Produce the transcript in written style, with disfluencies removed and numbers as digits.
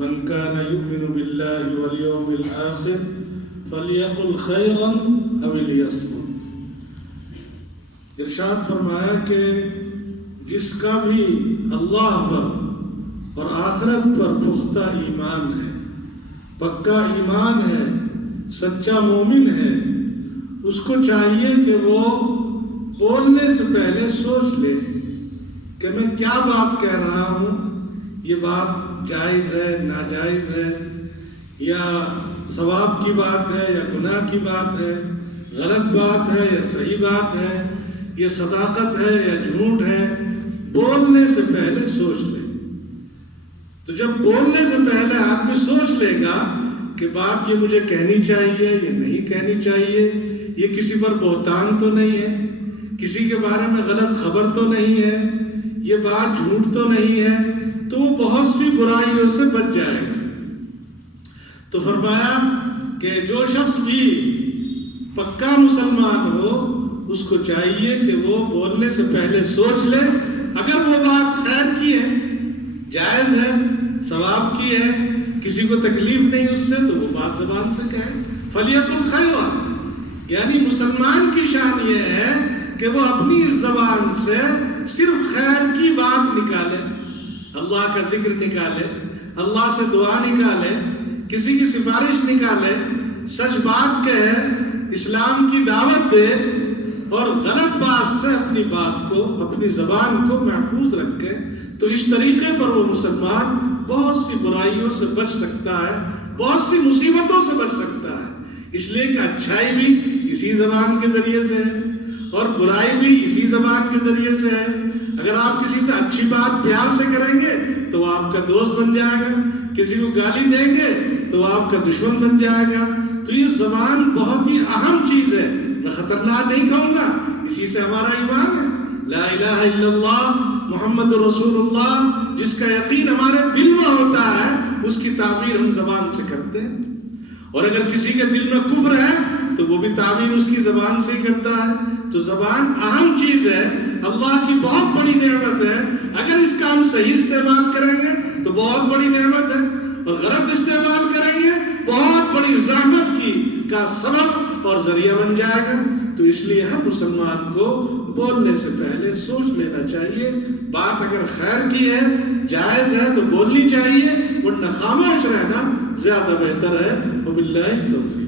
من كان يؤمن بالله واليوم الآخر فليقل خيرا أو ليصمت۔ ارشاد فرمایا کہ جس کا بھی اللہ پر اور آخرت پر پختہ ایمان ہے، پکا ایمان ہے، سچا مومن ہے، اس کو چاہیے کہ وہ بولنے سے پہلے سوچ لے کہ میں کیا بات کہہ رہا ہوں، یہ بات جائز ہے، ناجائز ہے، یا ثواب کی بات ہے یا گناہ کی بات ہے، غلط بات ہے یا صحیح بات ہے، یہ صداقت ہے یا جھوٹ ہے۔ بولنے سے پہلے سوچ لے۔ تو جب بولنے سے پہلے آدمی سوچ لے گا کہ بات یہ مجھے کہنی چاہیے یا نہیں کہنی چاہیے، یہ کسی پر بہتان تو نہیں ہے، کسی کے بارے میں غلط خبر تو نہیں ہے، یہ بات جھوٹ تو نہیں ہے، تو وہ بہت سی برائیوں سے بچ جائے گا۔ تو فرمایا کہ جو شخص بھی پکا مسلمان ہو اس کو چاہیے کہ وہ بولنے سے پہلے سوچ لے، اگر وہ بات خیر کی ہے، جائز ہے، ثواب کی ہے، کسی کو تکلیف نہیں اس سے، تو وہ بات زبان سے کہے۔ فَلْيَقُلْ خَيْرًا، یعنی مسلمان کی شان یہ ہے کہ وہ اپنی اس زبان سے صرف خیر کی بات نکالے، اللہ کا ذکر نکالے، اللہ سے دعا نکالے، کسی کی سفارش نکالے، سچ بات کہے، اسلام کی دعوت دے، اور غلط بات سے اپنی بات کو، اپنی زبان کو محفوظ رکھے۔ تو اس طریقے پر وہ مسلمان بہت سی برائیوں سے بچ سکتا ہے، بہت سی مصیبتوں سے بچ سکتا ہے، اس لیے کہ اچھائی بھی اسی زبان کے ذریعے سے ہے اور برائی بھی اسی زبان کے ذریعے سے ہے۔ اگر آپ کسی سے اچھی بات پیار سے کریں گے تو وہ آپ کا دوست بن جائے گا، کسی کو گالی دیں گے تو وہ آپ کا دشمن بن جائے گا۔ تو یہ زبان بہت ہی اہم چیز ہے، میں خطرناک نہیں کہوں گا، اسی سے ہمارا ایمان ہے۔ لا الہ الا اللہ محمد رسول اللہ، جس کا یقین ہمارے دل میں ہوتا ہے، اس کی تعبیر ہم زبان سے کرتے ہیں، اور اگر کسی کے دل میں کفر ہے تو وہ بھی تعبیر اس کی زبان سے ہی کرتا ہے۔ تو زبان اہم چیز ہے، اللہ کی بہت بڑی نعمت ہے، اگر اس کا ہم صحیح استعمال کریں گے تو بہت بڑی نعمت ہے، اور غلط استعمال کریں گے بہت بڑی زحمت کا سبب اور ذریعہ بن جائے گا۔ تو اس لیے ہر مسلمان کو بولنے سے پہلے سوچ لینا چاہیے، بات اگر خیر کی ہے، جائز ہے تو بولنی چاہیے، ورنہ خاموش رہنا زیادہ بہتر ہے۔ وباللہ التوفیق۔